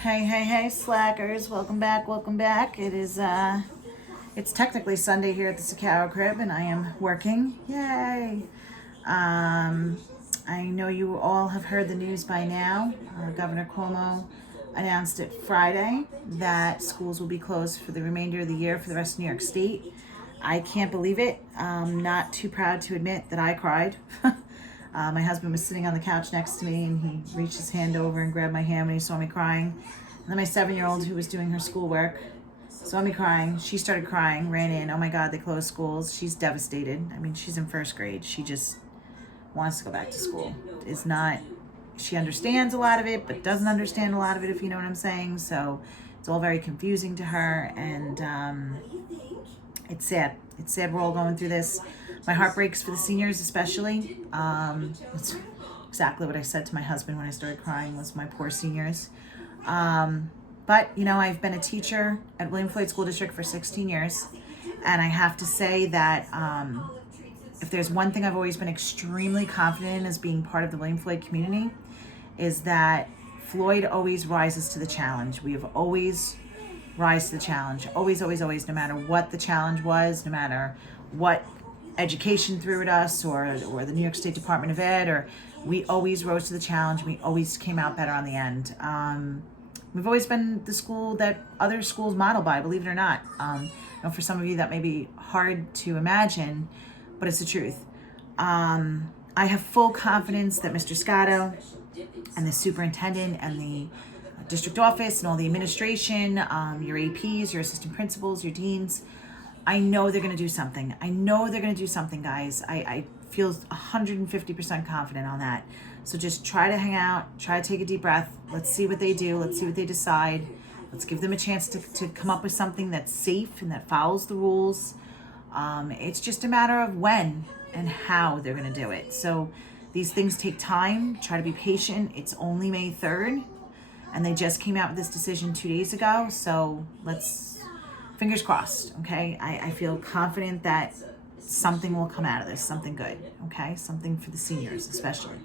Hey, slackers. Welcome back. It is, it's technically Sunday here at the Sakara Crib, and I am working. Yay! I know you all have heard the news by now. Governor Cuomo announced it Friday that schools will be closed for the remainder of the year for the rest of New York State. I can't believe it. I'm not too proud to admit that I cried. My husband was sitting on the couch next to me, and he reached his hand over and grabbed my hand when he saw me crying. And then my 7-year-old, who was doing her schoolwork, saw me crying. She started crying, ran in. Oh my God, they closed schools. She's devastated. I mean, she's in first grade. She just wants to go back to school. She understands a lot of it, but doesn't understand a lot of it, if you know what I'm saying. So it's all very confusing to her, and it's sad. It's sad we're all going through this. My heart breaks for the seniors, especially. It's exactly what I said to my husband when I started crying, was my poor seniors. But, you know, I've been a teacher at William Floyd School District for 16 years. And I have to say that if there's one thing I've always been extremely confident in as being part of the William Floyd community, is that Floyd always rises to the challenge. We have always rise to the challenge. Always, no matter what the challenge was, no matter what education threw at us or the New York State Department of Ed, or we always rose to the challenge. We always came out better on the end. We've always been the school that other schools model by, believe it or not. You know, for some of you that may be hard to imagine, but it's the truth. I have full confidence that Mr. Scotto and the superintendent and the district office and all the administration, your APs, your assistant principals, your deans, I know they're going to do something. Guys. I feel 150% confident on that. So just try to hang out, try to take a deep breath. Let's see what they do. Let's see what they decide. Let's give them a chance to come up with something that's safe and that follows the rules. It's just a matter of when and how they're going to do it. So these things take time. Try to be patient. It's only May 3rd, and they just came out with this decision 2 days ago. So fingers crossed, okay? I feel confident that something will come out of this, something good, okay? Something for the seniors, especially.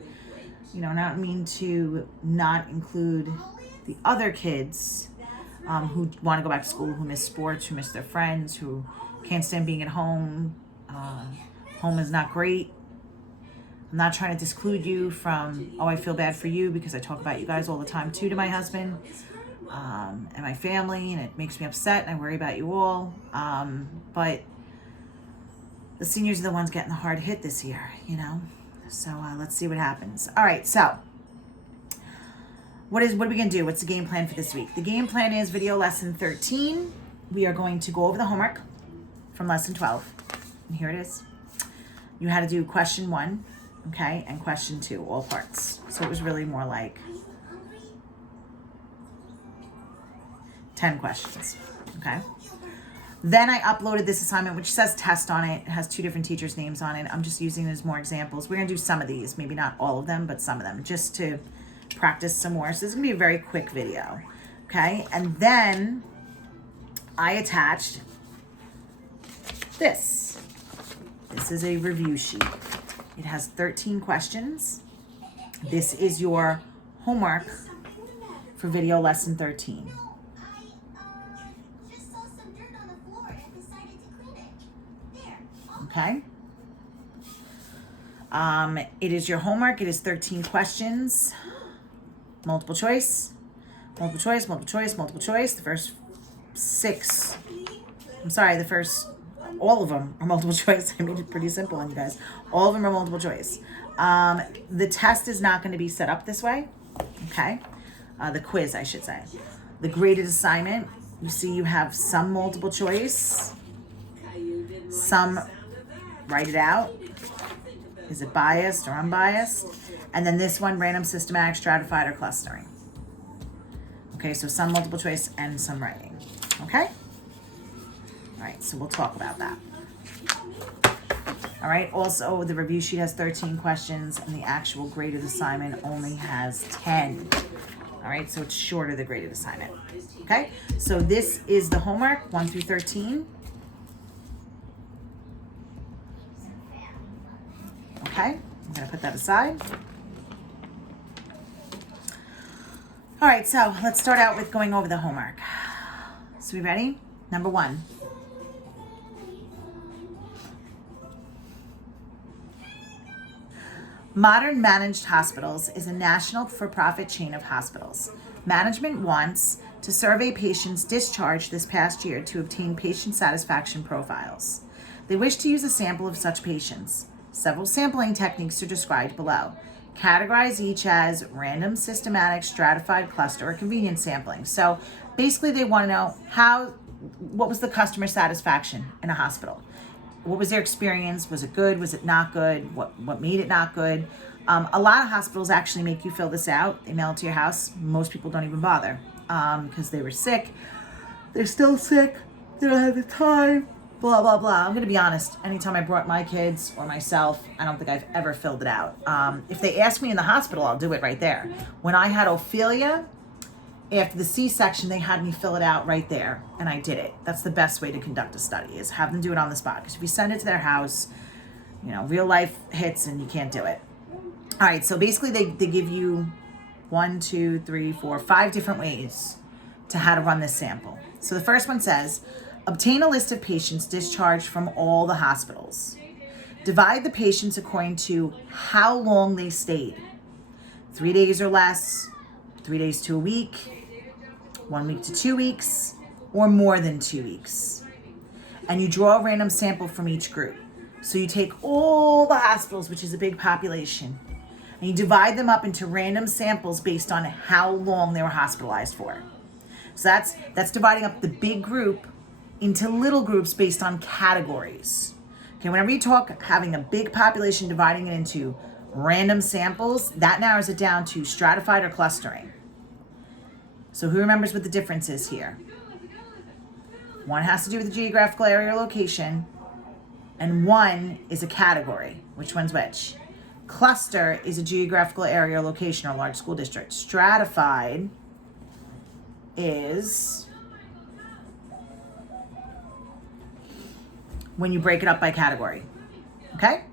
You know, and I don't mean to not include the other kids who want to go back to school, who miss sports, who miss their friends, who can't stand being at home. Home is not great. I'm not trying to disclude you from, I feel bad for you, because I talk about you guys all the time too to my husband. And my family, and it makes me upset, and I worry about you all. But the seniors are the ones getting the hard hit this year, you know? So let's see what happens. All right, so what are we going to do? What's the game plan for this week? The game plan is video lesson 13. We are going to go over the homework from lesson 12. And here it is. You had to do question 1, okay, and question 2, all parts. So it was really more like 10 questions, okay? Then I uploaded this assignment, which says test on it. It has 2 different teachers' names on it. I'm just using it as more examples. We're gonna do some of these, maybe not all of them, but some of them, just to practice some more. So this is gonna be a very quick video, okay? And then I attached this. This is a review sheet. It has 13 questions. This is your homework for video lesson 13. Okay. It is your homework. It is 13 questions, multiple choice. The first 6, all of them are multiple choice. I made it pretty simple on you guys. All of them are multiple choice. The test is not going to be set up this way. Okay. The quiz, I should say. The graded assignment, you see you have some multiple choice, some write it out. Is it biased or unbiased? And then this one, random, systematic, stratified, or clustering. Okay, so some multiple choice and some writing. Okay? All right, so we'll talk about that. All right, also the review sheet has 13 questions, and the actual graded assignment only has 10. All right, so it's shorter, the graded assignment. Okay, so this is the homework, 1 through 13. Okay, I'm gonna put that aside. All right, so let's start out with going over the homework. So we ready? Number 1. Modern Managed Hospitals is a national for-profit chain of hospitals. Management wants to survey patients discharged this past year to obtain patient satisfaction profiles. They wish to use a sample of such patients. Several sampling techniques are described below. Categorize each as random, systematic, stratified, cluster, or convenience sampling. So basically they want to know what was the customer satisfaction in a hospital? What was their experience? Was it good? Was it not good? What made it not good? A lot of hospitals actually make you fill this out. They mail it to your house. Most people don't even bother because they were sick. They're still sick. They don't have the time. Blah, blah, blah. I'm going to be honest. Anytime I brought my kids or myself, I don't think I've ever filled it out. If they ask me in the hospital, I'll do it right there. When I had Ophelia, after the C-section, they had me fill it out right there, and I did it. That's the best way to conduct a study, is have them do it on the spot. Because if you send it to their house, real life hits and you can't do it. All right, so basically they give you 1, 2, 3, 4, 5 different ways to how to run this sample. So the first one says, obtain a list of patients discharged from all the hospitals. Divide the patients according to how long they stayed. 3 days or less, 3 days to a week, 1 week to 2 weeks, or more than 2 weeks. And you draw a random sample from each group. So you take all the hospitals, which is a big population, and you divide them up into random samples based on how long they were hospitalized for. So that's dividing up the big group into little groups based on categories. Okay, whenever you talk having a big population, dividing it into random samples, that narrows it down to stratified or clustering. So who remembers what the difference is here? One has to do with the geographical area or location, and one is a category. Which one's which? Cluster is a geographical area or location or large school district. Stratified is when you break it up by category. Okay?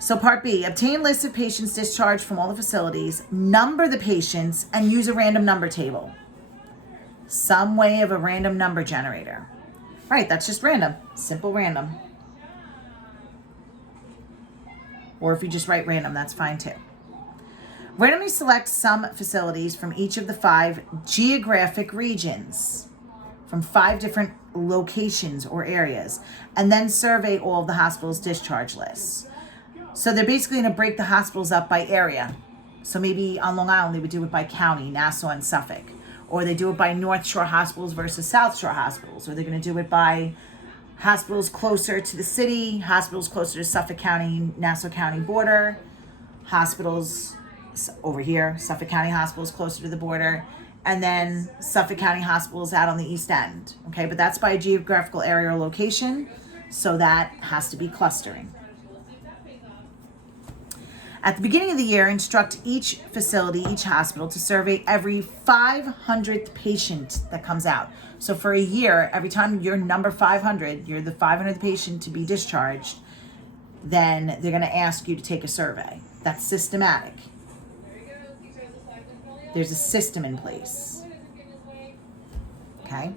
So part B, obtain lists of patients discharged from all the facilities, number the patients, and use a random number table. Some way of a random number generator. Right, that's just random. Simple random. Or if you just write random, that's fine too. Randomly select some facilities from each of the 5 geographic regions, from 5 different locations or areas, and then survey all of the hospital's discharge lists. So they're basically going to break the hospitals up by area. So maybe on Long Island, they would do it by county, Nassau and Suffolk. Or they do it by North Shore hospitals versus South Shore hospitals. Or they're going to do it by hospitals closer to the city, hospitals closer to Suffolk County, Nassau County border, hospitals over here, Suffolk County hospitals closer to the border, and then Suffolk County hospitals out on the East End. Okay, but that's by geographical area or location. So that has to be clustering. At the beginning of the year, instruct each facility, each hospital, to survey every 500th patient that comes out. So for a year, every time you're number 500, you're the 500th patient to be discharged, then they're going to ask you to take a survey. That's systematic. There's a system in place. Okay?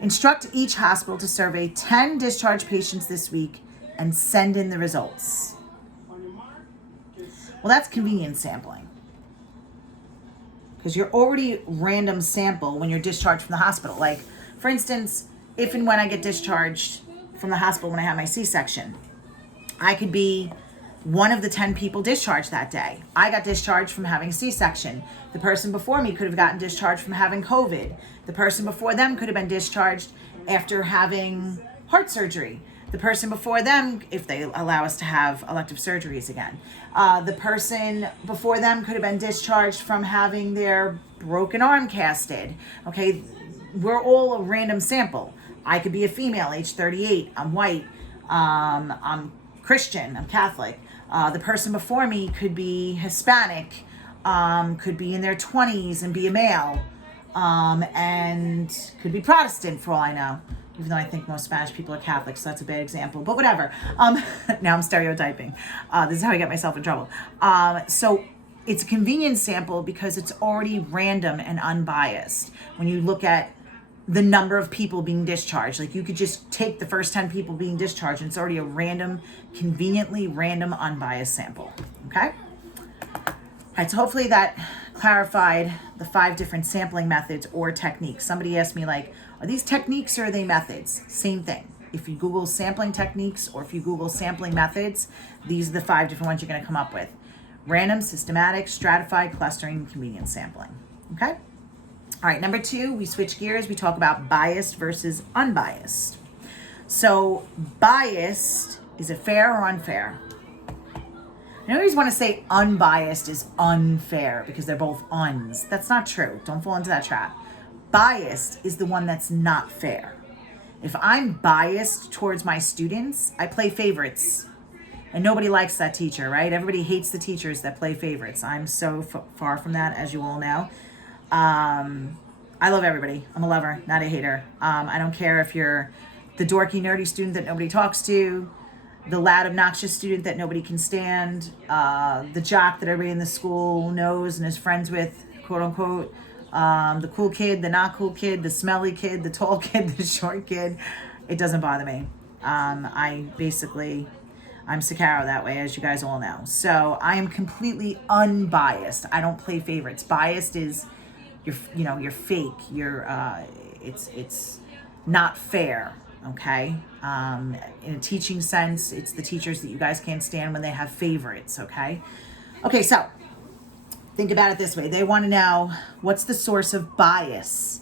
Instruct each hospital to survey 10 discharged patients this week and send in the results. Well, that's convenience sampling. Because you're already random sample when you're discharged from the hospital. Like, for instance, if and when I get discharged from the hospital when I have my C-section, I could be one of the 10 people discharged that day. I got discharged from having a C-section. The person before me could have gotten discharged from having COVID. The person before them could have been discharged after having heart surgery. The person before them, if they allow us to have elective surgeries again, the person before them could have been discharged from having their broken arm casted. Okay, we're all a random sample. I could be a female, age 38, I'm white, I'm Christian, I'm Catholic. The person before me could be Hispanic, could be in their 20s and be a male, and could be Protestant for all I know. Even though I think most Spanish people are Catholic, so that's a bad example, but whatever. Now I'm stereotyping. This is how I get myself in trouble. So it's a convenience sample because it's already random and unbiased. When you look at the number of people being discharged, like you could just take the first 10 people being discharged and it's already a random, conveniently random, unbiased sample. Okay? All right, so hopefully that clarified the 5 different sampling methods or techniques. Somebody asked me, like, are these techniques or are they methods? Same thing. If you Google sampling techniques or if you Google sampling methods, these are the 5 different ones you're going to come up with. Random, systematic, stratified, clustering, and convenience sampling. Okay? All right, number 2, we switch gears. We talk about biased versus unbiased. So biased, is it fair or unfair? I always want to say unbiased is unfair because they're both uns. That's not true. Don't fall into that trap. Biased is the one that's not fair. If I'm biased towards my students, I play favorites. And nobody likes that teacher, right? Everybody hates the teachers that play favorites. I'm so far from that, as you all know. I love everybody. I'm a lover, not a hater. I don't care if you're the dorky, nerdy student that nobody talks to, the loud, obnoxious student that nobody can stand, the jock that everybody in the school knows and is friends with, quote unquote, the cool kid, the not cool kid, the smelly kid, the tall kid, the short kid. It doesn't bother me. I'm Sakaro that way, as you guys all know. So I am completely unbiased. I don't play favorites. Biased is you're fake. It's not fair. Okay. In a teaching sense, it's the teachers that you guys can't stand when they have favorites. Okay. Okay. So think about it this way. They want to know what's the source of bias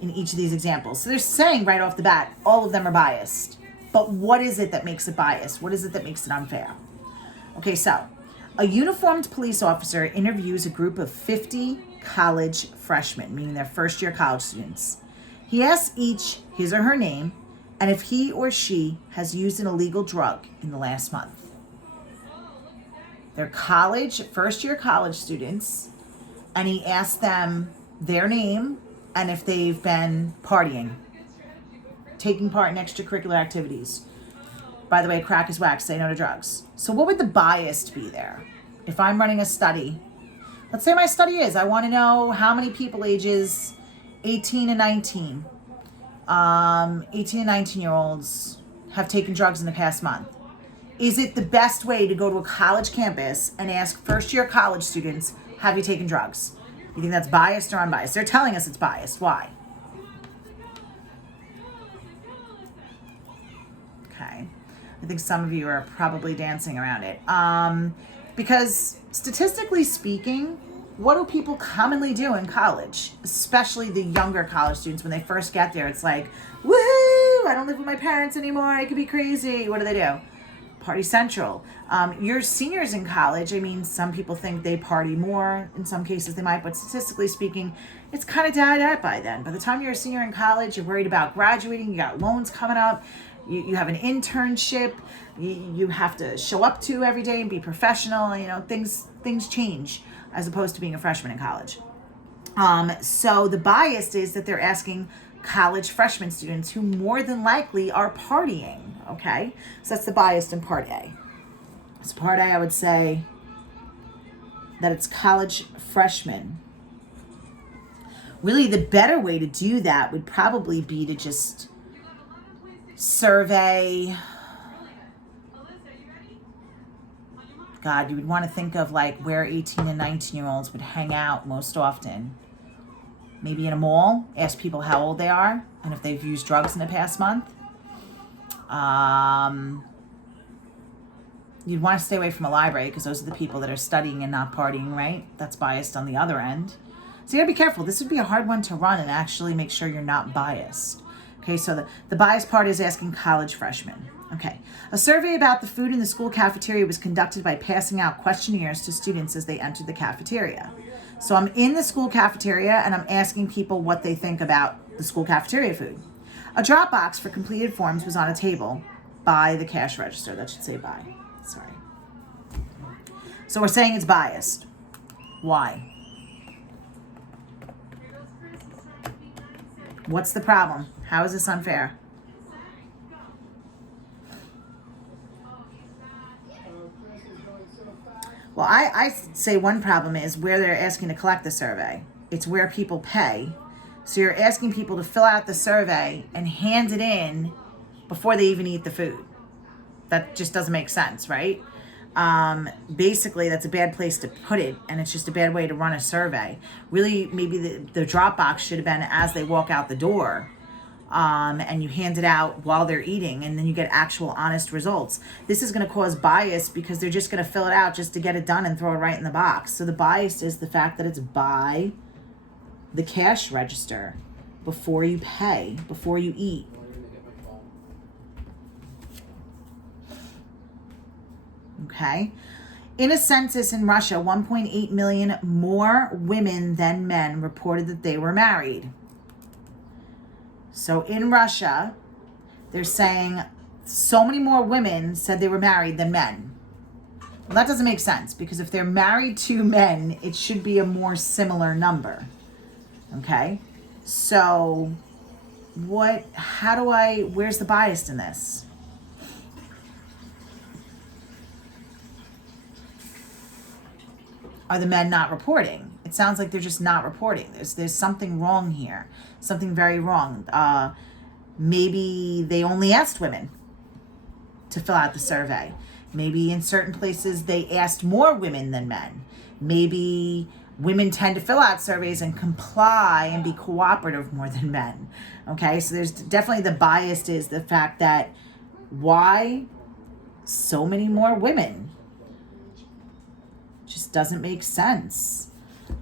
in each of these examples. So they're saying right off the bat, all of them are biased. But what is it that makes it biased? What is it that makes it unfair? Okay, so a uniformed police officer interviews a group of 50 college freshmen, meaning they're first-year college students. He asks each his or her name and if he or she has used an illegal drug in the last month. They're first-year college students, and he asks them their name and if they've been partying, taking part in extracurricular activities. By the way, crack is whack, say no to drugs. So what would the bias be there? If I'm running a study, let's say my study is, I want to know how many people ages 18 and 19, 18 and 19-year-olds have taken drugs in the past month. Is it the best way to go to a college campus and ask first-year college students, have you taken drugs? You think that's biased or unbiased? They're telling us it's biased. Why? Okay. I think some of you are probably dancing around it. Because statistically speaking, what do people commonly do in college? Especially the younger college students, when they first get there, it's like, woohoo, I don't live with my parents anymore, I could be crazy. What do? Party Central. Your seniors in college, I mean, some people think they party more. In some cases they might, but statistically speaking, it's kind of died out by then. By the time you're a senior in college, you're worried about graduating, you got loans coming up, you have an internship, you have to show up to every day and be professional. Things change as opposed to being a freshman in college. So the bias is that they're asking college freshman students who more than likely are partying. Okay, so that's the bias in part A. So part A, I would say that it's college freshmen. Really, the better way to do that would probably be to just survey. God, you would want to think of like where 18 and 19-year-olds would hang out most often. Maybe in a mall, ask people how old they are and if they've used drugs in the past month. You'd want to stay away from a library because those are the people that are studying and not partying, right? That's biased on the other end. So you gotta be careful. This would be a hard one to run and actually make sure you're not biased. Okay, so the biased part is asking college freshmen. Okay, a survey about the food in the school cafeteria was conducted by passing out questionnaires to students as they entered the cafeteria. So I'm in the school cafeteria and I'm asking people what they think about the school cafeteria food. A drop box for completed forms was on a table by the cash register. That should say by. Sorry. So we're saying it's biased. Why? What's the problem? How is this unfair? Well, I say one problem is where they're asking to collect the survey. It's where people pay. So you're asking people to fill out the survey and hand it in before they even eat the food. That just doesn't make sense, right? Basically, that's a bad place to put it, and it's just a bad way to run a survey. Really, maybe the drop box should have been as they walk out the door, and you hand it out while they're eating, and then you get actual honest results. This is going to cause bias because they're just going to fill it out just to get it done and throw it right in the box. So the bias is the fact that it's by the cash register before you pay, before you eat. Okay. In a census in Russia, 1.8 million more women than men reported that they were married. So in Russia, they're saying so many more women said they were married than men. Well, that doesn't make sense because if they're married to men, it should be a more similar number. Okay. So where's the bias in this? Are the men not reporting? It sounds like they're just not reporting. There's something wrong here. Something very wrong. Maybe they only asked women to fill out the survey. Maybe in certain places they asked more women than men. Maybe women tend to fill out surveys and comply and be cooperative more than men. Okay, so there's definitely the bias is the fact that why so many more women? Just doesn't make sense.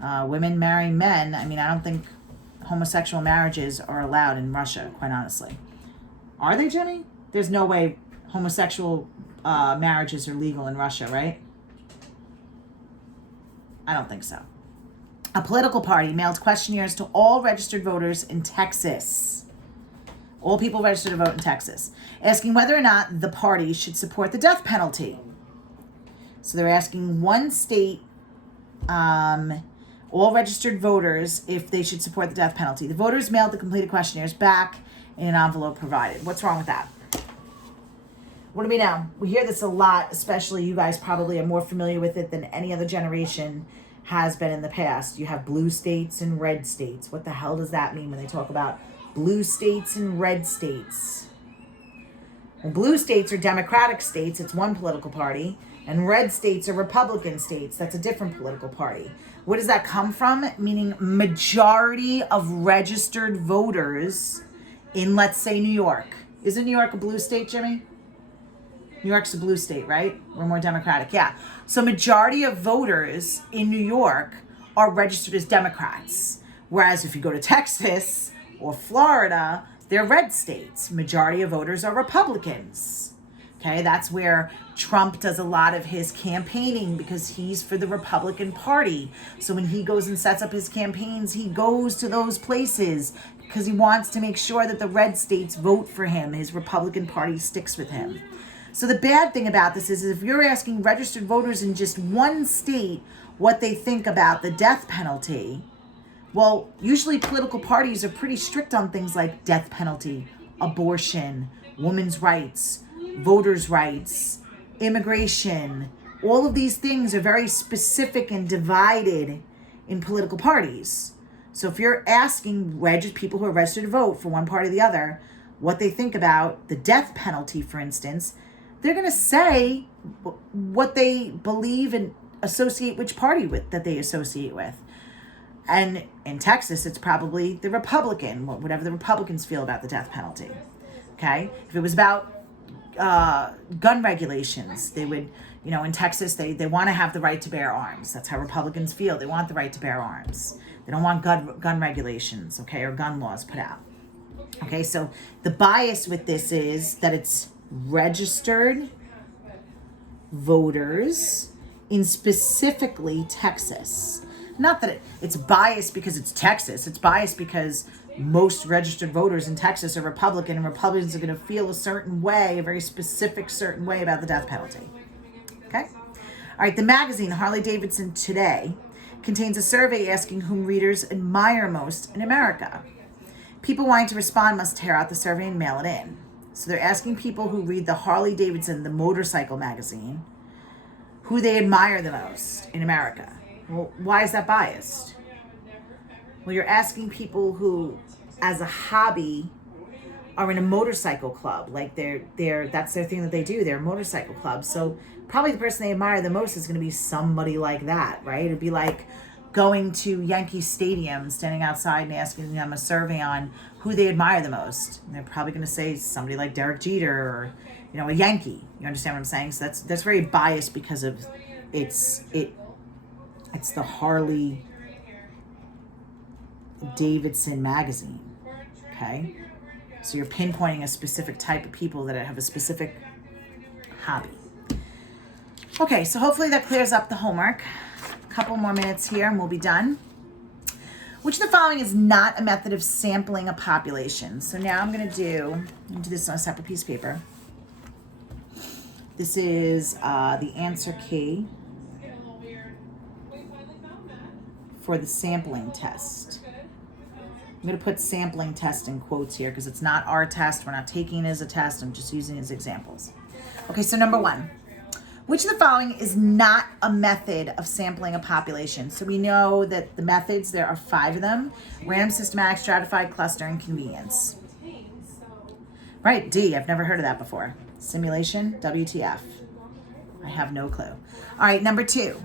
Women marry men. I mean, I don't think homosexual marriages are allowed in Russia, quite honestly. Are they, Jimmy? There's no way homosexual marriages are legal in Russia, right? I don't think so. A political party mailed questionnaires to all registered voters in Texas. All people registered to vote in Texas, asking whether or not the party should support the death penalty. So they're asking one state, all registered voters, if they should support the death penalty. The voters mailed the completed questionnaires back in an envelope provided. What's wrong with that? What do we know? We hear this a lot, especially you guys probably are more familiar with it than any other generation has been in the past. You have blue states and red states. What the hell does that mean when they talk about blue states and red states? Well, blue states are Democratic states. It's one political party. And red states are Republican states. That's a different political party. Where does that come from? Meaning majority of registered voters in, let's say, New York. Isn't New York a blue state, Jimmy? New York's a blue state, right? We're more Democratic. Yeah. So majority of voters in New York are registered as Democrats. Whereas if you go to Texas or Florida, they're red states. Majority of voters are Republicans. Okay, that's where Trump does a lot of his campaigning because he's for the Republican Party. So when he goes and sets up his campaigns, he goes to those places because he wants to make sure that the red states vote for him. His Republican Party sticks with him. So the bad thing about this is if you're asking registered voters in just one state what they think about the death penalty, well, usually political parties are pretty strict on things like death penalty, abortion, women's rights, voters' rights, immigration. All of these things are very specific and divided in political parties. So if you're asking people who are registered to vote for one party or the other what they think about the death penalty, for instance, they're going to say what they believe and associate which party with that they associate with. And in Texas, it's probably the Republican, whatever the Republicans feel about the death penalty. Okay? If it was about gun regulations, they would, in Texas, they want to have the right to bear arms. That's how Republicans feel. They want the right to bear arms. They don't want gun regulations, okay, or gun laws put out. Okay, so the bias with this is that it's registered voters in specifically Texas. Not that it's biased because it's Texas. It's biased because most registered voters in Texas are Republican, and Republicans are going to feel a certain way, a very specific certain way about the death penalty. Okay? All right, the magazine Harley-Davidson Today contains a survey asking whom readers admire most in America. People wanting to respond must tear out the survey and mail it in. So they're asking people who read the Harley-Davidson, the motorcycle magazine, who they admire the most in America. Well, why is that biased? Well, you're asking people who, as a hobby, are in a motorcycle club. Like that's their thing that they do. They're a motorcycle club. So probably the person they admire the most is going to be somebody like that, right? It'd be like going to Yankee Stadium, standing outside and asking them a survey on who they admire the most. And they're probably going to say somebody like Derek Jeter or, a Yankee. You understand what I'm saying? So that's very biased because of it's the Harley Davidson magazine. Okay? So you're pinpointing a specific type of people that have a specific hobby. Okay, so hopefully that clears up the homework. A couple more minutes here and we'll be done. Which of the following is not a method of sampling a population? So now I'm going to do this on a separate piece of paper. This is the answer key for the sampling test. I'm going to put sampling test in quotes here because it's not our test. We're not taking it as a test. I'm just using it as examples. Okay, so number 1. Which of the following is not a method of sampling a population? So we know that the methods, there are 5 of them: random, systematic, stratified, cluster, and convenience. Right, D, I've never heard of that before. Simulation, WTF. I have no clue. All right, number 2.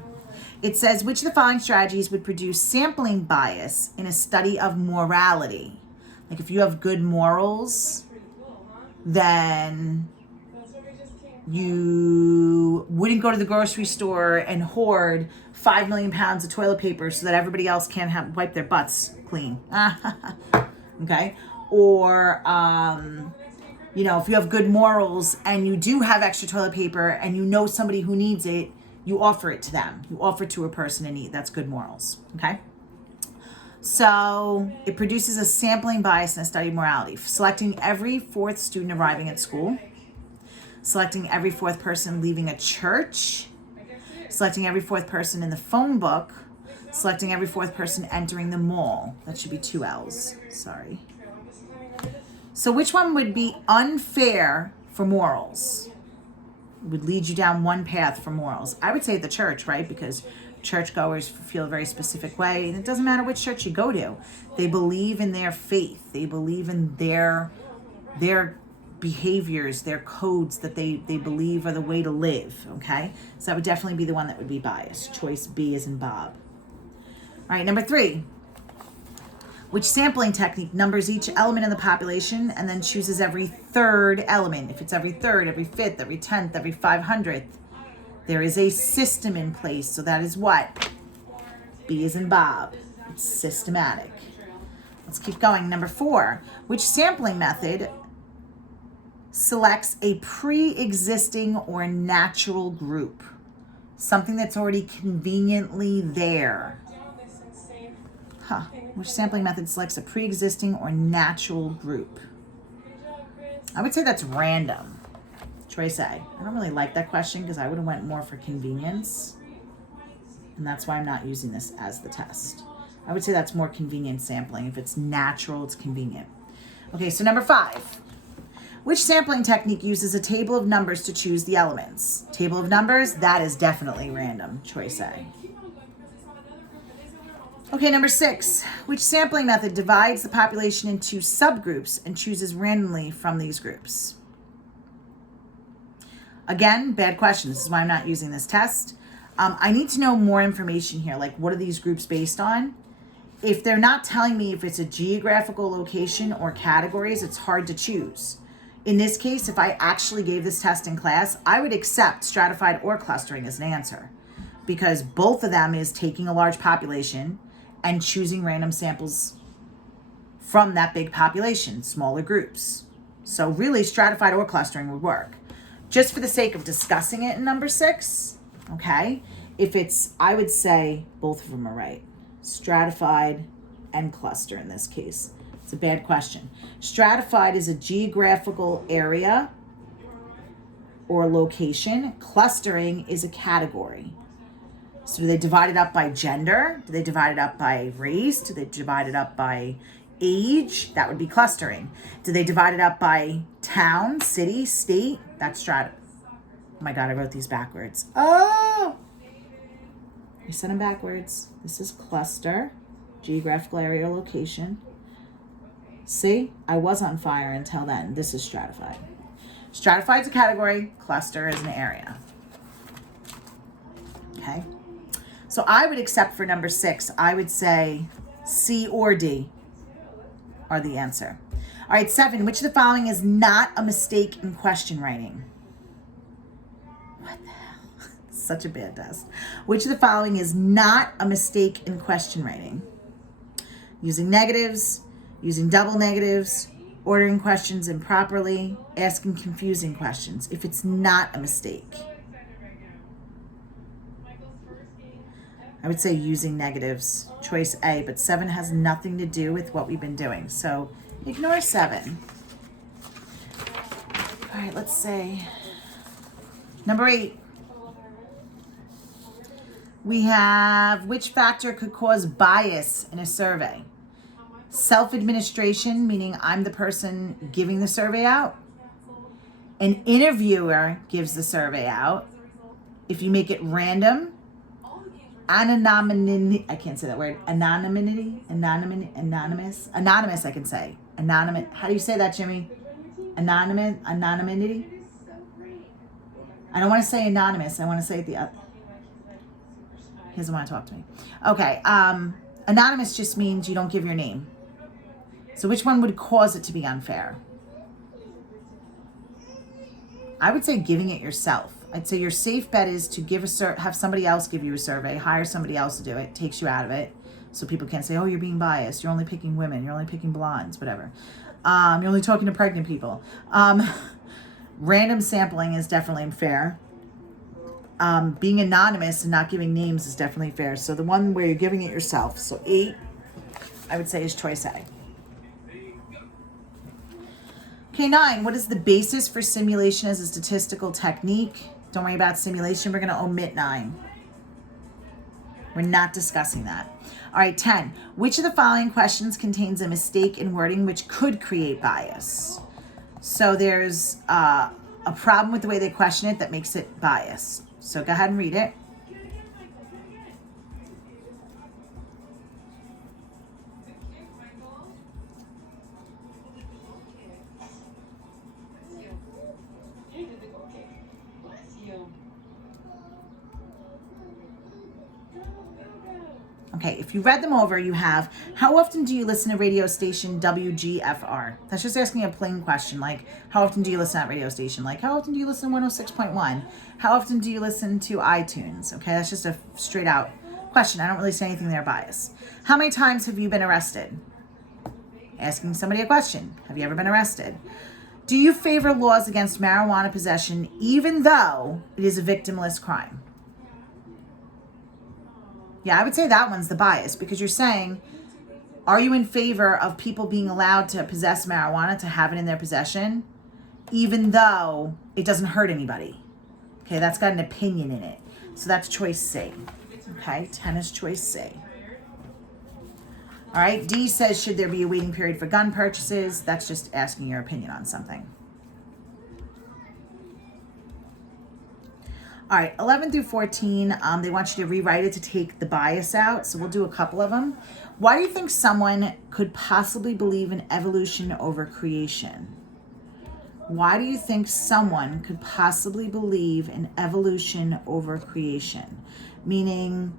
It says, which of the following strategies would produce sampling bias in a study of morality? Like if you have good morals, then you wouldn't go to the grocery store and hoard 5 million pounds of toilet paper so that everybody else can't wipe their butts clean. Okay? Or, if you have good morals and you do have extra toilet paper and you know somebody who needs it, you offer it to them. You offer it to a person in need. That's good morals. Okay? So it produces a sampling bias in a study of morality. Selecting every 4th student arriving at school. Selecting every 4th person leaving a church. Selecting every 4th person in the phone book. Selecting every 4th person entering the mall. That should be 2 L's. Sorry. So which one would be unfair for morals? It would lead you down one path for morals. I would say the church, right? Because churchgoers feel a very specific way. And it doesn't matter which church you go to. They believe in their faith. They believe in their behaviors, their codes that they believe are the way to live, okay? So that would definitely be the one that would be biased. Choice B as in Bob. All right, number 3. Which sampling technique numbers each element in the population and then chooses every 3rd element? If it's every 3rd, every 5th, every 10th, every 500th, there is a system in place. So that is what? B as in Bob. It's systematic. Let's keep going. Number 4. Which sampling method selects a pre-existing or natural group? Something that's already conveniently there. Which sampling method selects a pre-existing or natural group? I would say that's random. Choice A. I don't really like that question because I would have went more for convenience. And that's why I'm not using this as the test. I would say that's more convenient sampling. If it's natural, it's convenient. Okay, so number 5. Which sampling technique uses a table of numbers to choose the elements? Table of numbers, that is definitely random. Choice A. Okay, number 6. Which sampling method divides the population into subgroups and chooses randomly from these groups? Again, bad question. This is why I'm not using this test. I need to know more information here. Like, what are these groups based on? If they're not telling me if it's a geographical location or categories, it's hard to choose. In this case, if I actually gave this test in class, I would accept stratified or clustering as an answer because both of them is taking a large population and choosing random samples from that big population, smaller groups. So really, stratified or clustering would work. Just for the sake of discussing it in number 6, okay? I would say both of them are right. Stratified and cluster in this case. It's a bad question. Stratified is a geographical area or location. Clustering is a category. So do they divide it up by gender? Do they divide it up by race? Do they divide it up by age? That would be clustering. Do they divide it up by town, city, state? That's strata. Oh my God, I wrote these backwards. Oh, said them backwards. This is cluster, geographical area or location. See, I was on fire until then. This is stratified. Stratified is a category, cluster is an area. Okay. So I would accept for number 6, I would say C or D are the answer. All right, 7, which of the following is not a mistake in question writing? What the hell? Such a bad test. Which of the following is not a mistake in question writing? Using negatives, using double negatives, ordering questions improperly, asking confusing questions. If it's not a mistake, I would say using negatives, choice A, but 7 has nothing to do with what we've been doing. So ignore 7. All right, let's say number 8. We have, which factor could cause bias in a survey? Self-administration, meaning I'm the person giving the survey out. An interviewer gives the survey out. If you make it random, anonymity, I can't say that word, anonymous, I can say. Anonymous, how do you say that, Jimmy? Anonymity? I don't want to say anonymous, I want to say it the other. He doesn't want to talk to me. Okay, anonymous just means you don't give your name. So which one would cause it to be unfair? I would say giving it yourself. I'd say your safe bet is to have somebody else give you a survey, hire somebody else to do it, takes you out of it. So people can't say, oh, you're being biased. You're only picking women. You're only picking blondes, whatever. You're only talking to pregnant people. Random sampling is definitely fair. Being anonymous and not giving names is definitely fair. So the one where you're giving it yourself. So 8, I would say, is choice A. Okay, 9, what is the basis for simulation as a statistical technique? Don't worry about simulation. We're going to omit 9. We're not discussing that. All right, 10, which of the following questions contains a mistake in wording which could create bias? So there's a problem with the way they question it that makes it bias. So go ahead and read it. Okay, if you read them over, you have, how often do you listen to radio station WGFR? That's just asking a plain question, like, how often do you listen to that radio station? Like, how often do you listen to 106.1? How often do you listen to iTunes? Okay, that's just a straight out question. I don't really say anything there bias. How many times have you been arrested? Asking somebody a question. Have you ever been arrested? Do you favor laws against marijuana possession even though it is a victimless crime? Yeah, I would say that one's the bias, because you're saying, are you in favor of people being allowed to possess marijuana, to have it in their possession, even though it doesn't hurt anybody? Okay, that's got an opinion in it. So that's choice C. Okay, 10 is choice C. All right, D says, should there be a waiting period for gun purchases? That's just asking your opinion on something. All right, 11 through 14, they want you to rewrite it to take the bias out. So we'll do a couple of them. Why do you think someone could possibly believe in evolution over creation? Why do you think someone could possibly believe in evolution over creation? Meaning,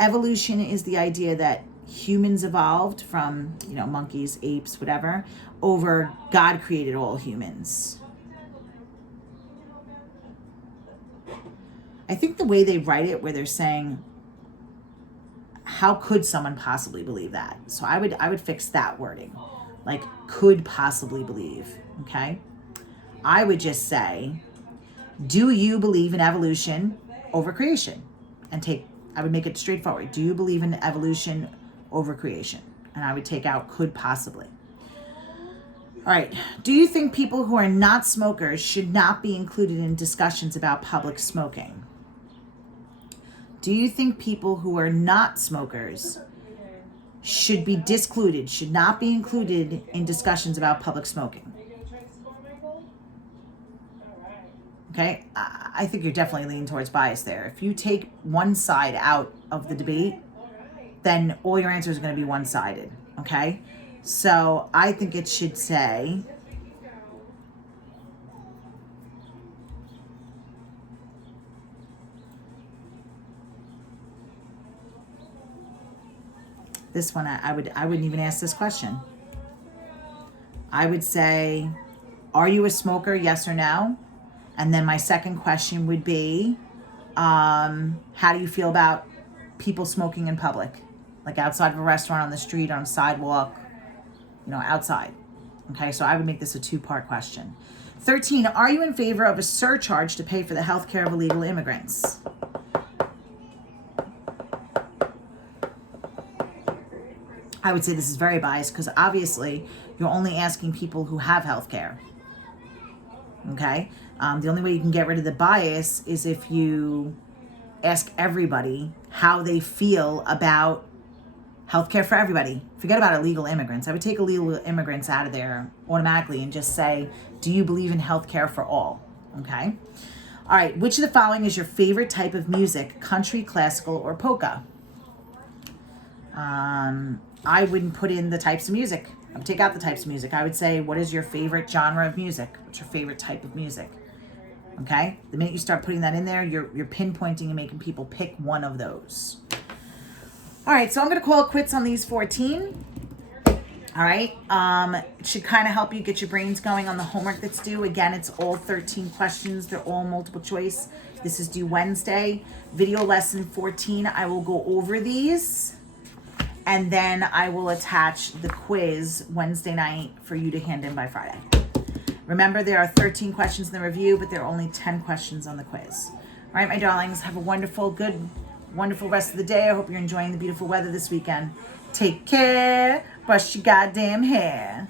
evolution is the idea that humans evolved from, monkeys, apes, whatever, over God created all humans. I think the way they write it, where they're saying, how could someone possibly believe that? So I would fix that wording, like could possibly believe, okay? I would just say, do you believe in evolution over creation? And I would make it straightforward. Do you believe in evolution over creation? And I would take out could possibly. All right. Do you think people who are not smokers should not be included in discussions about public smoking? Do you think people who are not smokers should be discluded, should not be included in discussions about public smoking? Okay, I think you're definitely leaning towards bias there. If you take one side out of the debate, then all your answers are going to be one-sided. Okay, so I think it should say this one. I wouldn't even ask this question. I would say, are you a smoker? Yes or no? And then my second question would be, how do you feel about people smoking in public? Like outside of a restaurant, on the street, on a sidewalk, outside. Okay, so I would make this a two-part question. 13, are you in favor of a surcharge to pay for the health care of illegal immigrants? I would say this is very biased because obviously you're only asking people who have health care. Okay? The only way you can get rid of the bias is if you ask everybody how they feel about healthcare for everybody. Forget about illegal immigrants. I would take illegal immigrants out of there automatically and just say, do you believe in healthcare for all? Okay? All right, which of the following is your favorite type of music? Country, classical, or polka? I wouldn't put in the types of music. I would take out the types of music. I would say, what is your favorite genre of music? What's your favorite type of music? Okay? The minute you start putting that in there, you're pinpointing and making people pick one of those. All right, so I'm going to call it quits on these 14. All right? It should kind of help you get your brains going on the homework that's due. Again, it's all 13 questions. They're all multiple choice. This is due Wednesday. Video lesson 14, I will go over these. And then I will attach the quiz Wednesday night for you to hand in by Friday. Remember, there are 13 questions in the review, but there are only 10 questions on the quiz. All right, my darlings, have a wonderful rest of the day. I hope you're enjoying the beautiful weather this weekend. Take care. Brush your goddamn hair.